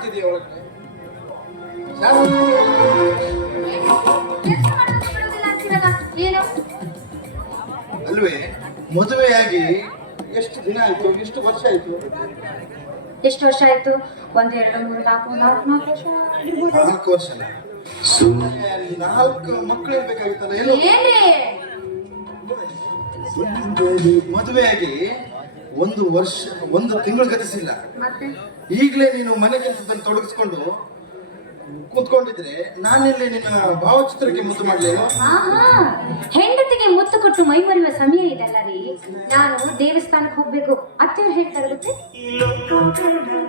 ಮಾಡ್ತಿದೀಯ ಒಳಗಡೆ? ಏನು ಅಲ್ವೇ, ಮದುವೆಯಾಗಿ ಎಷ್ಟು ದಿನ ಆಯ್ತು? ಎಷ್ಟು ವರ್ಷ ಆಯ್ತು? ಎಷ್ಟು ವರ್ಷ ಆಯ್ತು? 1 2 3 4 ವರ್ಷ. 4 ವರ್ಷನ? ಸುಮ್ಮನೆ ಅಲ್ಲಿ 4 ಮಕ್ಕಳು ಇರ್ಬೇಕಾಗಿತ್ತಲ್ಲ. ಎಲ್ಲೋ ಮದುವೆಯಾಗಿ 1 ವರ್ಷ 1 ತಿಂಗಳು ಗತಿಸಿಲ್ಲ. ಈಗಲೇ ನೀನು ಮನೆ ಕೆಲಸದಲ್ಲಿ ತೊಡಗಿಸ್ಕೊಂಡು ಕೂತ್ಕೊಂಡಿದ್ರೆ ನಾನೆಲ್ಲಿ ನಿನ್ನ ಭಾವಚಿತ್ರಕ್ಕೆ ಮುದ್ದು ಮಾಡ್ಲೇನು? ಹೆಂಡತಿಗೆ ಮುತ್ತು ಕೊಟ್ಟು ಮೈ ಮರೆಯುವ ಸಮಯ ಇದೆಲ್ಲ ರೀ. ನಾನು ದೇವಸ್ಥಾನಕ್ಕೆ ಹೋಗ್ಬೇಕು ಅತ್ತೆಯವ್ರು ಹೇಳ್ತಾರೆ ಗೊತ್ತೇ.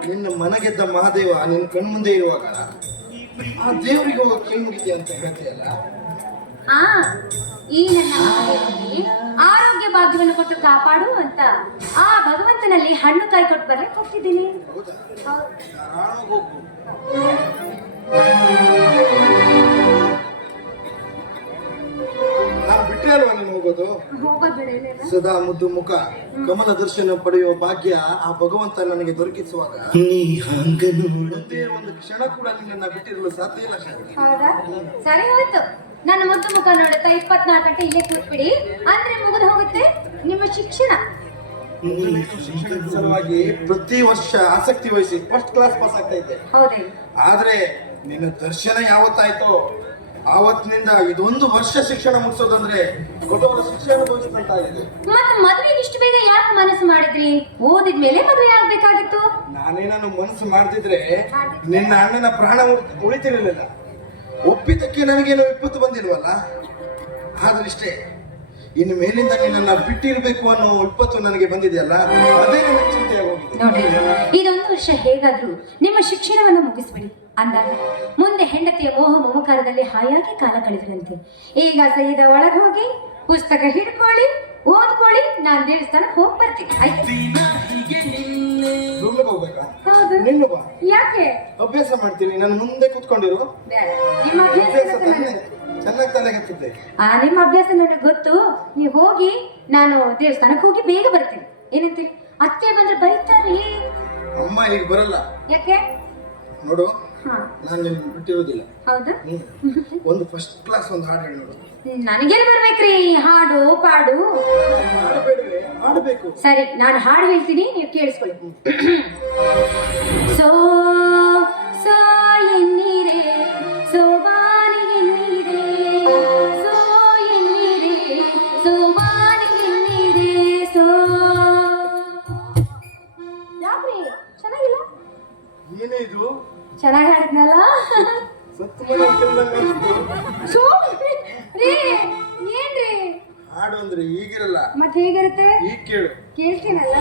ನಿನ್ನ ಮನಗೆದ್ದ ಮಹಾದೇವ ನಿನ್ನ ಕಣ್ಮುಂದೆ ಇರುವಾಗ ಆ ದೇವರಿಗೆ ಹೋಗೋಕೆ ಕೈ ಮುಗಿದ್ಯಾ ಅಂತ ಹೇಳ್ತೀಯಲ್ಲ. ಈ ನನ್ನ ಮಹಾದೇವನಿಗೆ ಆರೋಗ್ಯ ಭಾಗ್ಯವನ್ನು ಕೊಟ್ಟು ಕಾಪಾಡು ಅಂತ ಆ ಭಗವಂತನಲ್ಲಿ ಹಣ್ಣು ಕಾಯಿ ಕೊಟ್ಟು ಬರಲಿಕ್ಕೆ ಹೋಗ್ತಿದ್ದೀನಿ. ನಾನು ಬಿಟ್ಟರೆ ಅಲ್ವಾ ನೀನು ಹೋಗೋದು? ಸದಾ ಮುದ್ದು ಮುಖ ಕಮಲ ದರ್ಶನ ಪಡೆಯುವ ಭಾಗ್ಯ ಆ ಭಗವಂತ ನನಗೆ ದೊರಕಿಸುವಾಗ ಒಂದೇ ಒಂದು ಕ್ಷಣ ಕೂಡ ನಿನ್ನನ್ನು ಬಿಟ್ಟಿರಲು ಸಾಧ್ಯ ಇಲ್ಲ. ಹೌದಾ? ಸರಿ ಹೋಯ್ತು. ನನ್ನ ಮುದ್ದು ಮುಖ ನೋಡುತ್ತಾ 24 ಗಂಟೆ ಇಲ್ಲೇ ಕೂತ್ಬಿಡಿ ಅಂದ್ರೆ ಮುಗಿದು ಹೋಗುತ್ತೆ ನಿಮ್ಮ ಶಿಕ್ಷಣ. ಶಿಕ್ಷಣದ ಸಲುವಾಗಿ ಪ್ರತಿ ವರ್ಷ ಆಸಕ್ತಿ ವಹಿಸಿ ಫಸ್ಟ್ ಕ್ಲಾಸ್ ಪಾಸ್ ಆಗ್ತಾ ಇದ್ದೆ. ಹೌದೇ? ಆದ್ರೆ ನಿನ್ನ ದರ್ಶನ ಯಾವತ್ತಾಯ್ತೋ ಆವತ್ತಿನಿಂದ ಇದೊಂದು ವರ್ಷ ಶಿಕ್ಷಣ ಮುಗಿಸೋದಂದ್ರೆ ದೊಡ್ಡವರ ಶಿಕ್ಷಣ ಅನುಭವಿಸಿದಂತಾಗಿದೆ. ಮತ್ತೆ ಮದುವೆಗೆ ಇಷ್ಟು ಬೇಗ ಯಾಕೆ ಮನಸ್ಸು ಮಾಡಿದ್ರಿ? ಓದಿದ್ಮೇಲೆ ಮದುವೆ ಆಗ್ಬೇಕಾಗಿತ್ತು. ನಾನೇನಾನು ಮನಸ್ಸು ಮಾಡ್ತಿದ್ರೆ ನಿನ್ನ ಅಣ್ಣನ ಪ್ರಾಣ ಉಳಿತಿರಲಿಲ್ಲ. ಒಪ್ಪಿದ್ದಕ್ಕೆ ನನಗೇನು ವಿಪತ್ತು ಬಂದಿಲ್ವಲ್ಲ. ಆದ್ರೆ ಇಷ್ಟೇ, ಇನ್ನು ಮೇಲಿಂದ ನಿನ್ನನ್ನ ಬಿಟ್ಟಿರ್ಬೇಕು ಅನ್ನೋ ವಿಪತ್ತು ನನಗೆ ಬಂದಿದೆಯಲ್ಲ, ಅದೇ ನನಗೆ ಚಿಂತೆಯಾಗೋಗಿದೆ. ನೋಡಿ, ಇದೊಂದು ವರ್ಷ ಹೇಗಾದ್ರೂ ನಿಮ್ಮ ಶಿಕ್ಷಣವನ್ನು ಮುಗಿಸ್ಬಿಡಿ. ಅಂದಾಗ ಮುಂದೆ ಹೆಂಡತಿಯ ಮೋಹ ಮಮಕಾರದಲ್ಲಿ ಹಾಯಾಗಿ ಕಾಲ ಕಳೆದ್ರಂತೆ. ಈಗ ಸಹಿದ ಒಳಗೆ ಹೋಗಿ ಪುಸ್ತಕ ಹಿಡ್ಕೊಳ್ಳಿ, ಓದ್ಕೊಳ್ಳಿ. ನಾನು ದೇವಸ್ಥಾನಕ್ಕೆ ಹೋಗಿ ಬರ್ತೀನಿ. ಹೋಗ್ಬೇಕಾ? ಹೌದು. ನಿನ್ನು ಬಾ. ಯಾಕೆ? ಅಭ್ಯಾಸ ಮಾಡ್ತೀನಿ. ನಾನು ಮುಂದೆ ಕೂತ್ಕೊಂಡಿರು. ನಿಮ್ಮ ಅಭ್ಯಾಸ ಚೆನ್ನಾಗಿ ತಲೆ ಹತ್ತದೆ. ನಿಮ್ಮ ಅಭ್ಯಾಸ ನನಗೆ ಗೊತ್ತು. ನೀವು ಹೋಗಿ, ನಾನು ದೇವಸ್ಥಾನಕ್ಕೆ ಹೋಗಿ ಬೇಗ ಬರ್ತೀನಿ. ಏನಂತೀರಿ? ಅತ್ತೆ ಬಂದ್ರೆ ಬರೀತಾರೆ. ಅಮ್ಮ ಈಗ ಬರಲ್ಲ. ಯಾಕೆ? ನೋಡು, ನಾನು ನಿನ್ನ ಬಿಟ್ಟಿರೋದಿಲ್ಲ. ಹೌದಾ? ಒಂದು ಫಸ್ಟ್ ಕ್ಲಾಸ್ ಒಂದು ಹಾಡು ಹೇಳಿ ನೋಡು. ನನಗೇನು ಬರ್ಬೇಕ್ರಿ ಹಾಡು ಪಾಡು? ಹಾಡಬೇಕು. ಸರಿ, ನಾನು ಹಾಡು ಹೇಳ್ತೀನಿ, ನೀವು ಕೇಳಿಸ್ಕೊಳ್ಳಿ. ಸೋ ಸೋ ಎನ್ನಿರೆ ಸೋಬಾನಿ ಎನ್ನಿರೆ, ಸೋ ಎನ್ನಿರೆ ಸೋಬಾನಿ ಎನ್ನಿರೆ, ಸೋ. ಯಾಕ್ರಿ ಚೆನ್ನಾಗಿಲ್ಲ? ಏನೇ ಇದು? ಚೆನ್ನಾಗಿ ಹಾಡಿದ್ನಲ್ಲ. ಸತ್ತು ಮನೆ ಕೇಳ್ದಂಗೆ ಅನ್ಸ್ತು. ರೀ ಏನ್ರಿ ಹಾಡು ಅಂದ್ರೆ ಈಗಿರಲ್ಲ. ಮತ್ತೆ ಹೇಗಿರುತ್ತೆ? ಈಗ ಕೇಳು. ಕೇಳ್ತೀನಲ್ಲ.